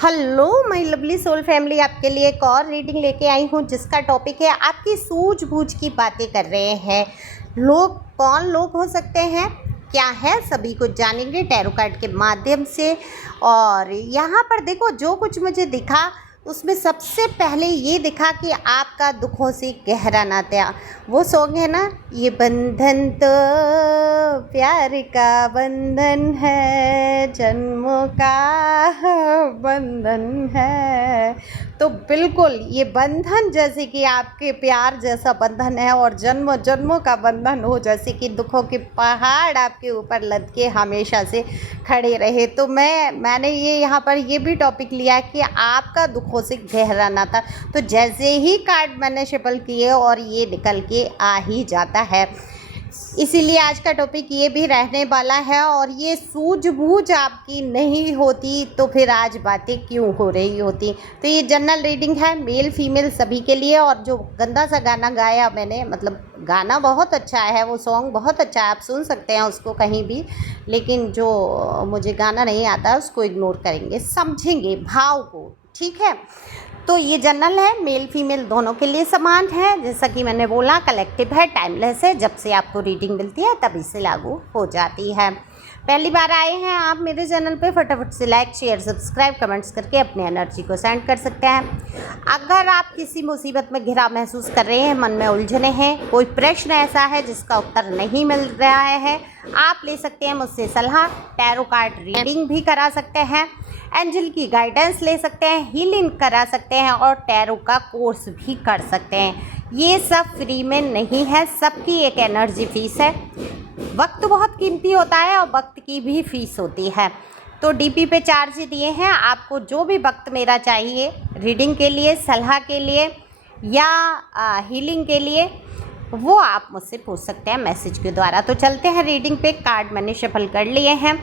Hello my lovely soul family, आपके लिए एक और रीडिंग लेके आई हूँ जिसका टॉपिक है आपकी सूझबूझ की बातें कर रहे हैं लोग। कौन लोग हो सकते हैं, क्या है, सभी कुछ जानेंगे टैरो कार्ड के माध्यम से। और यहाँ पर देखो, जो कुछ मुझे दिखा उसमें सबसे पहले ये दिखा कि आपका दुखों से गहरा नाता, वो सॉन्ग है ना, ये बंधन तो प्यार का बंधन है, जन्मों का बंधन है। तो बिल्कुल ये बंधन जैसे कि आपके प्यार जैसा बंधन है और जन्मों जन्मों का बंधन हो, जैसे कि दुखों के पहाड़ आपके ऊपर लद के हमेशा से खड़े रहे। तो मैंने ये यहाँ पर ये भी टॉपिक लिया कि आपका दुखों से गहरा नाता। तो जैसे ही कार्ड मैंने शफल किए और ये निकल के आ ही जाता है, इसीलिए आज का टॉपिक ये भी रहने वाला है। और ये सूझबूझ आपकी नहीं होती तो फिर आज बातें क्यों हो रही होती। तो ये जनरल रीडिंग है, मेल फीमेल सभी के लिए। और जो गंदा सा गाना गाया मैंने, मतलब गाना बहुत अच्छा है, वो सॉन्ग बहुत अच्छा है, आप सुन सकते हैं उसको कहीं भी, लेकिन जो मुझे गाना नहीं आता उसको इग्नोर करेंगे, समझेंगे भाव को, ठीक है। तो ये जनरल है, मेल फीमेल दोनों के लिए समान है। जैसा कि मैंने बोला, कलेक्टिव है, टाइमलेस है, जब से आपको रीडिंग मिलती है तभी से लागू हो जाती है। पहली बार आए हैं आप मेरे चैनल पे, फटाफट से लाइक शेयर सब्सक्राइब कमेंट्स करके अपनी एनर्जी को सेंड कर सकते हैं। अगर आप किसी मुसीबत में घिरा महसूस कर रहे हैं, मन में उलझने हैं, कोई प्रश्न ऐसा है जिसका उत्तर नहीं मिल रहा है, आप ले सकते हैं मुझसे सलाह, टैरो कार्ड रीडिंग भी करा सकते हैं, एंजल की गाइडेंस ले सकते हैं, हीलिंग करा सकते हैं और टैरो का कोर्स भी कर सकते हैं। ये सब फ्री में नहीं है, सबकी एक एनर्जी फीस है। वक्त बहुत कीमती होता है और वक्त की भी फीस होती है। तो डीपी पे चार्ज दिए हैं, आपको जो भी वक्त मेरा चाहिए रीडिंग के लिए, सलाह के लिए या हीलिंग के लिए, वो आप मुझसे पूछ सकते हैं मैसेज के द्वारा। तो चलते हैं रीडिंग पे। कार्ड मैंने शफल कर लिए हैं।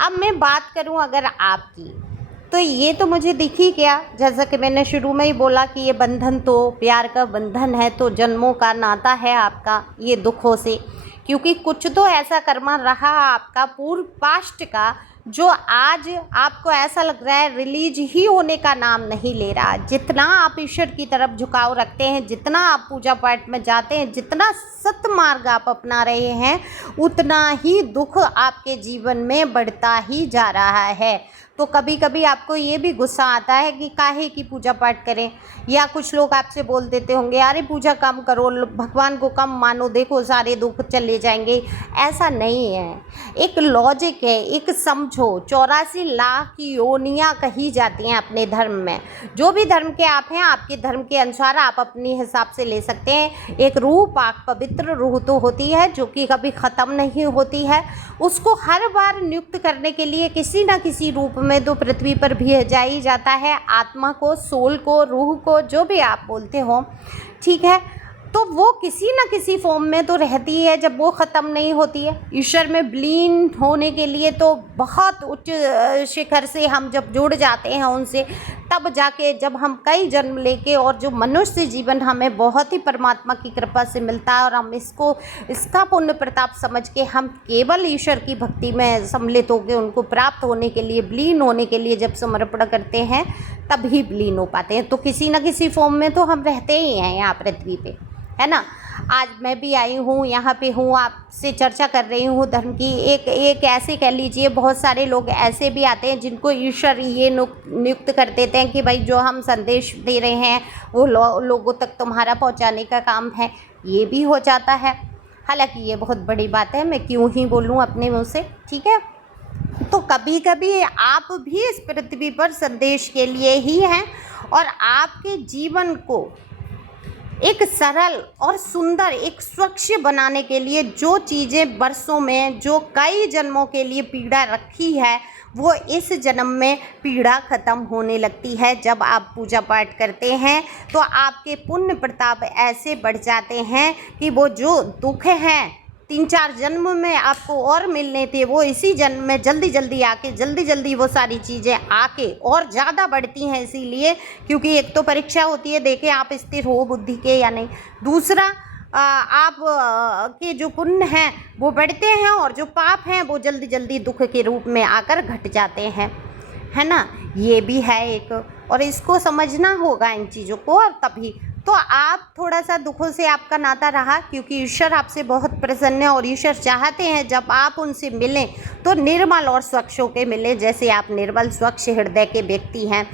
अब मैं बात करूं अगर आपकी, तो ये तो मुझे दिख ही गया, जैसा कि मैंने शुरू में ही बोला कि ये बंधन तो प्यार का बंधन है, तो जन्मों का नाता है आपका ये दुखों से। क्योंकि कुछ तो ऐसा कर्मा रहा आपका पूर्व पास्ट का, जो आज आपको ऐसा लग रहा है रिलीज ही होने का नाम नहीं ले रहा। जितना आप ईश्वर की तरफ झुकाव रखते हैं, जितना आप पूजा पाठ में जाते हैं, जितना सत्मार्ग आप अपना रहे हैं, उतना ही दुख आपके जीवन में बढ़ता ही जा रहा है। तो कभी कभी आपको ये भी गुस्सा आता है कि काहे की पूजा पाठ करें, या कुछ लोग आपसे बोल देते होंगे अरे पूजा कम करो, भगवान को कम मानो, देखो सारे दुख चले जाएंगे। ऐसा नहीं है, एक लॉजिक है, एक समझो। 84 लाख योनियाँ कही जाती हैं अपने धर्म में। जो भी धर्म के आप हैं, आपके धर्म के अनुसार आप अपने हिसाब से ले सकते हैं। एक रूह, पाक पवित्र रूह तो होती है जो कि कभी ख़त्म नहीं होती है। उसको हर बार नियुक्त करने के लिए किसी न किसी रूप में तो पृथ्वी पर भेजा ही जाता है, आत्मा को, सोल को, रूह को, जो भी आप बोलते हो, ठीक है। तो वो किसी न किसी फॉर्म में तो रहती है जब वो ख़त्म नहीं होती है। ईश्वर में विलीन होने के लिए तो बहुत उच्च शिखर से हम जब जुड़ जाते हैं उनसे, तब जाके जब हम कई जन्म लेके, और जो मनुष्य जीवन हमें बहुत ही परमात्मा की कृपा से मिलता है और हम इसका पुण्य प्रताप समझ के हम केवल ईश्वर की भक्ति में सम्मिलित होकर उनको प्राप्त होने के लिए, विलीन होने के लिए जब समर्पण करते हैं, तभी विलीन हो पाते हैं। तो किसी न किसी फॉर्म में तो हम रहते ही हैं यहाँ पृथ्वी पे, है ना। आज मैं भी आई हूँ, यहाँ पे हूँ, आपसे चर्चा कर रही हूँ धर्म की। एक ऐसे कह लीजिए, बहुत सारे लोग ऐसे भी आते हैं जिनको ईश्वर ये नियुक्त कर देते हैं कि भाई जो हम संदेश दे रहे हैं वो लोगों तक तुम्हारा पहुँचाने का काम है। ये भी हो जाता है, हालांकि ये बहुत बड़ी बात है, मैं क्यों ही बोलूँ अपने मुँह से, ठीक है। तो कभी कभी आप भी इस पृथ्वी पर संदेश के लिए ही हैं, और आपके जीवन को एक सरल और सुंदर, एक स्वच्छ बनाने के लिए जो चीज़ें वर्षों में, जो कई जन्मों के लिए पीड़ा रखी है, वो इस जन्म में पीड़ा ख़त्म होने लगती है। जब आप पूजा पाठ करते हैं तो आपके पुण्य प्रताप ऐसे बढ़ जाते हैं कि वो जो दुख हैं 3-4 जन्म में आपको और मिलने थे, वो इसी जन्म में जल्दी जल्दी आके, जल्दी जल्दी वो सारी चीज़ें आके और ज़्यादा बढ़ती हैं। इसीलिए क्योंकि एक तो परीक्षा होती है, देखें आप स्थिर हो बुद्धि के या नहीं। दूसरा, आप के जो पुण्य हैं वो बढ़ते हैं और जो पाप हैं वो जल्दी जल्दी दुख के रूप में आकर घट जाते हैं। है ना, ये भी है एक। और इसको समझना होगा इन चीज़ों को, और तभी तो आप थोड़ा सा दुखों से आपका नाता रहा, क्योंकि ईश्वर आपसे बहुत प्रसन्न है और ईश्वर चाहते हैं जब आप उनसे मिलें तो निर्मल और स्वच्छ होकर मिलें। जैसे आप निर्मल स्वच्छ हृदय के व्यक्ति हैं,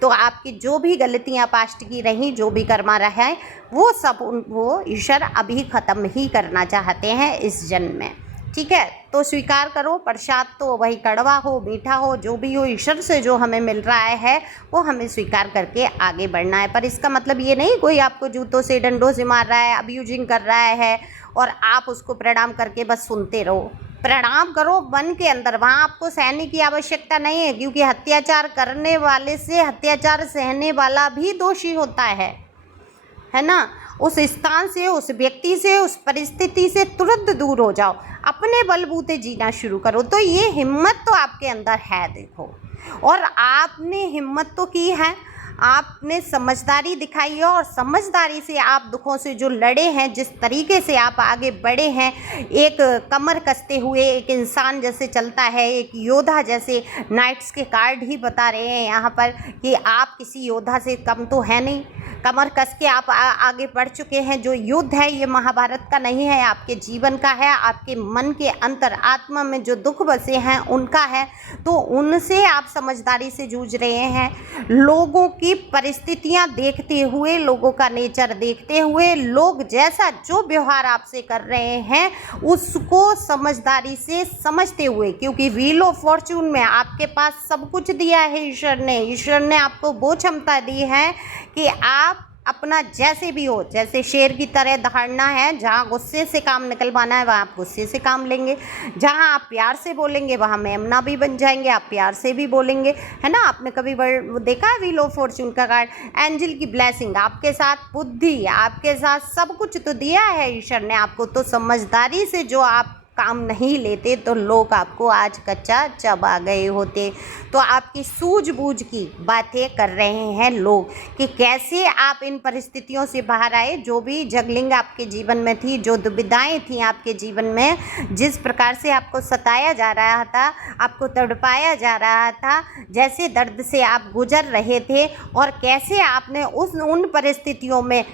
तो आपकी जो भी गलतियां पास्ट की रहीं, जो भी कर्मा रहा है, वो सब वो ईश्वर अभी ख़त्म ही करना चाहते हैं इस जन्म में। ठीक है, तो स्वीकार करो, प्रसाद तो वही कड़वा हो मीठा हो जो भी हो, ईश्वर से जो हमें मिल रहा है वो हमें स्वीकार करके आगे बढ़ना है। पर इसका मतलब ये नहीं कोई आपको जूतों से डंडों से मार रहा है, अब्यूजिंग कर रहा है और आप उसको प्रणाम करके बस सुनते रहो। प्रणाम करो मन के अंदर, वहाँ आपको सहने की आवश्यकता नहीं है, क्योंकि अत्याचार करने वाले से अत्याचार सहने वाला भी दोषी होता है ना। उस स्थान से, उस व्यक्ति से, उस परिस्थिति से तुरंत दूर हो जाओ, अपने बलबूते जीना शुरू करो। तो ये हिम्मत तो आपके अंदर है, देखो, और आपने हिम्मत तो की है, आपने समझदारी दिखाई है, और समझदारी से आप दुखों से जो लड़े हैं, जिस तरीके से आप आगे बढ़े हैं, एक कमर कसते हुए एक इंसान जैसे चलता है, एक योद्धा जैसे, नाइट्स के कार्ड ही बता रहे हैं यहाँ पर कि आप किसी योद्धा से कम तो है नहीं, कमर कस के आप आगे बढ़ चुके हैं। जो युद्ध है ये महाभारत का नहीं है, आपके जीवन का है, आपके मन के अंतर आत्मा में जो दुख बसे हैं उनका है। तो उनसे आप समझदारी से जूझ रहे हैं, लोगों की परिस्थितियां देखते हुए, लोगों का नेचर देखते हुए, लोग जैसा जो व्यवहार आपसे कर रहे हैं उसको समझदारी से समझते हुए, क्योंकि व्हील ऑफ फॉर्च्यून में आपके पास सब कुछ दिया है ईश्वर ने आपको वो क्षमता दी है कि आप अपना जैसे भी हो, जैसे शेर की तरह दहाड़ना है, जहाँ गुस्से से काम निकलवाना है वहाँ आप गुस्से से काम लेंगे, जहाँ आप प्यार से बोलेंगे वहाँ मेमना भी बन जाएंगे, आप प्यार से भी बोलेंगे, है ना। आपने कभी देखा है व्हील ऑफ फॉर्च्यून का कार्ड, एंजल की ब्लेसिंग आपके साथ, बुद्धि आपके साथ, सब कुछ तो दिया है ईश्वर ने आपको। तो समझदारी से जो आप काम नहीं लेते तो लोग आपको आज कच्चा चबा गए होते। तो आपकी सूझबूझ की बातें कर रहे हैं लोग कि कैसे आप इन परिस्थितियों से बाहर आए, जो भी जगलिंग आपके जीवन में थी, जो दुविधाएं थी आपके जीवन में, जिस प्रकार से आपको सताया जा रहा था, आपको तड़पाया जा रहा था, जैसे दर्द से आप गुजर रहे थे, और कैसे आपने उन परिस्थितियों में,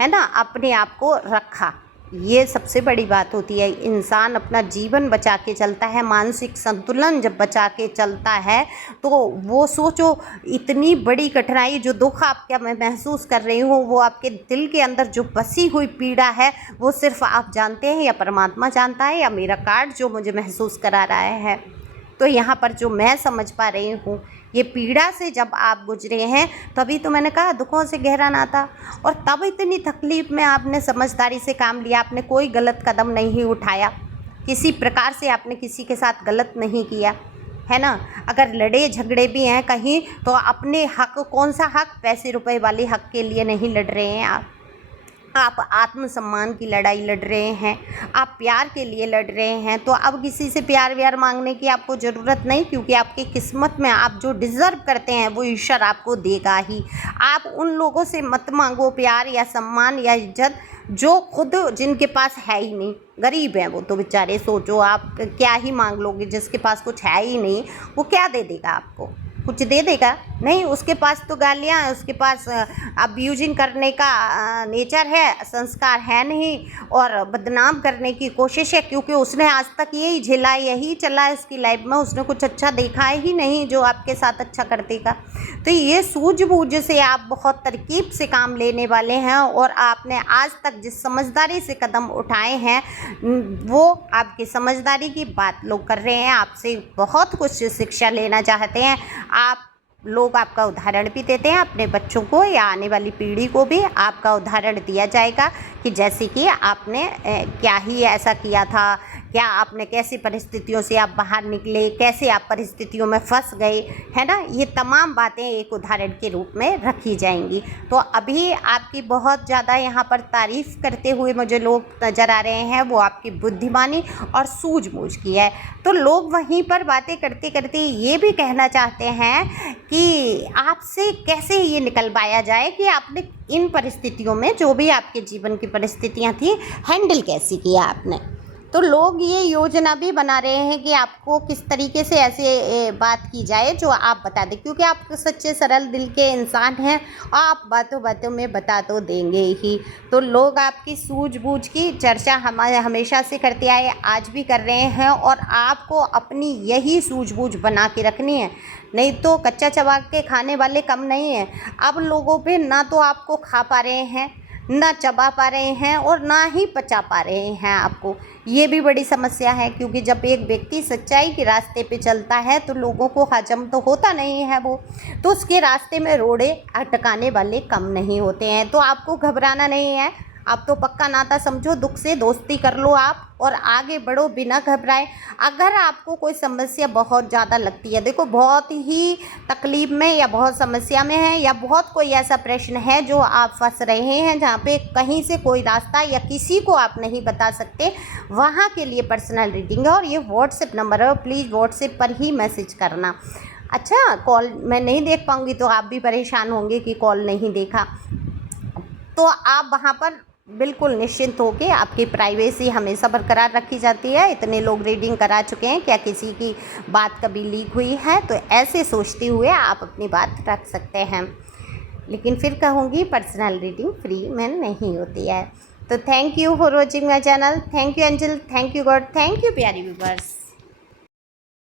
है ना, अपने आप को रखा। ये सबसे बड़ी बात होती है। इंसान अपना जीवन बचा के चलता है, मानसिक संतुलन जब बचा के चलता है तो वो सोचो, इतनी बड़ी कठिनाई, जो दुख आप क्या मैं महसूस कर रही हूँ, वो आपके दिल के अंदर जो बसी हुई पीड़ा है वो सिर्फ आप जानते हैं, या परमात्मा जानता है, या मेरा कार्ड जो मुझे महसूस करा रहा है। तो यहाँ पर जो मैं समझ पा रही हूँ, ये पीड़ा से जब आप गुजरे हैं, तभी तो मैंने कहा दुखों से गहरा नाता, और तब इतनी तकलीफ़ में आपने समझदारी से काम लिया, आपने कोई गलत कदम नहीं उठाया, किसी प्रकार से आपने किसी के साथ गलत नहीं किया, है ना। अगर लड़े झगड़े भी हैं कहीं, तो अपने हक, कौन सा हक, पैसे रुपए वाले हक के लिए नहीं लड़ रहे हैं आप आत्मसम्मान की लड़ाई लड़ रहे हैं, आप प्यार के लिए लड़ रहे हैं। तो अब किसी से प्यार व्यार मांगने की आपको ज़रूरत नहीं, क्योंकि आपकी किस्मत में आप जो डिज़र्व करते हैं वो ईश्वर आपको देगा ही। आप उन लोगों से मत मांगो प्यार या सम्मान या इज्जत जो खुद, जिनके पास है ही नहीं, गरीब हैं वो तो बेचारे। सोचो आप क्या ही मांग लोगे, जिसके पास कुछ है ही नहीं वो क्या दे देगा आपको, कुछ दे देगा नहीं। उसके पास तो गालियाँ हैं, उसके पास अब्यूजिंग करने का नेचर है, संस्कार है नहीं, और बदनाम करने की कोशिश है, क्योंकि उसने आज तक यही झेला, यही चला इसकी लाइफ में, उसने कुछ अच्छा देखा ही नहीं जो आपके साथ अच्छा कर देगा। तो ये सूझबूझ से आप बहुत तरकीब से काम लेने वाले हैं, और आपने आज तक जिस समझदारी से कदम उठाए हैं वो आपकी समझदारी की बात लोग कर रहे हैं, आपसे बहुत कुछ शिक्षा लेना चाहते हैं। आप लोग आपका उदाहरण भी देते हैं, अपने बच्चों को या आने वाली पीढ़ी को भी आपका उदाहरण दिया जाएगा कि जैसे कि आपने क्या ही ऐसा किया था, क्या आपने कैसी परिस्थितियों से आप बाहर निकले, कैसे आप परिस्थितियों में फंस गए, है ना। ये तमाम बातें एक उदाहरण के रूप में रखी जाएंगी। तो अभी आपकी बहुत ज़्यादा यहाँ पर तारीफ़ करते हुए मुझे लोग नज़र आ रहे हैं, वो आपकी बुद्धिमानी और सूझबूझ की है। तो लोग वहीं पर बातें करते करते ये भी कहना चाहते हैं कि आपसे कैसे ये निकलवाया जाए कि आपने इन परिस्थितियों में, जो भी आपके जीवन की परिस्थितियाँ थी, हैंडल कैसे किया आपने, तो लोग ये योजना भी बना रहे हैं कि आपको किस तरीके से ऐसे बात की जाए जो आप बता दें, क्योंकि आप सच्चे सरल दिल के इंसान हैं और आप बातों बातों में बता तो देंगे ही। तो लोग आपकी सूझबूझ की चर्चा हमारे हमेशा से करते आए, आज भी कर रहे हैं, और आपको अपनी यही सूझबूझ बना के रखनी है, नहीं तो कच्चा चबा के खाने वाले कम नहीं हैं। अब लोगों पे ना तो आपको खा पा रहे हैं, ना चबा पा रहे हैं, और ना ही पचा पा रहे हैं आपको। ये भी बड़ी समस्या है, क्योंकि जब एक व्यक्ति सच्चाई के रास्ते पे चलता है तो लोगों को हजम तो होता नहीं है वो, तो उसके रास्ते में रोड़े अटकाने वाले कम नहीं होते हैं। तो आपको घबराना नहीं है, आप तो पक्का नाता समझो, दुख से दोस्ती कर लो आप और आगे बढ़ो बिना घबराए। अगर आपको कोई समस्या बहुत ज़्यादा लगती है, देखो बहुत ही तकलीफ़ में या बहुत समस्या में है, या बहुत कोई ऐसा प्रश्न है जो आप फंस रहे हैं जहाँ पे कहीं से कोई रास्ता या किसी को आप नहीं बता सकते, वहाँ के लिए पर्सनल रीडिंग है। और ये व्हाट्सएप नंबर है, प्लीज़ व्हाट्सएप पर ही मैसेज करना। अच्छा, कॉल मैं नहीं देख पाऊँगी तो आप भी परेशान होंगे कि कॉल नहीं देखा, तो आप वहाँ पर बिल्कुल निश्चिंत होकर, आपकी प्राइवेसी हमेशा बरकरार रखी जाती है। इतने लोग रीडिंग करा चुके हैं, क्या किसी की बात कभी लीक हुई है? तो ऐसे सोचते हुए आप अपनी बात रख सकते हैं। लेकिन फिर कहूँगी, पर्सनल रीडिंग फ्री में नहीं होती है। तो thank you for watching my channel. Thank you angel, thank you God, thank you प्यारी व्यूअर्स।